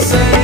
say.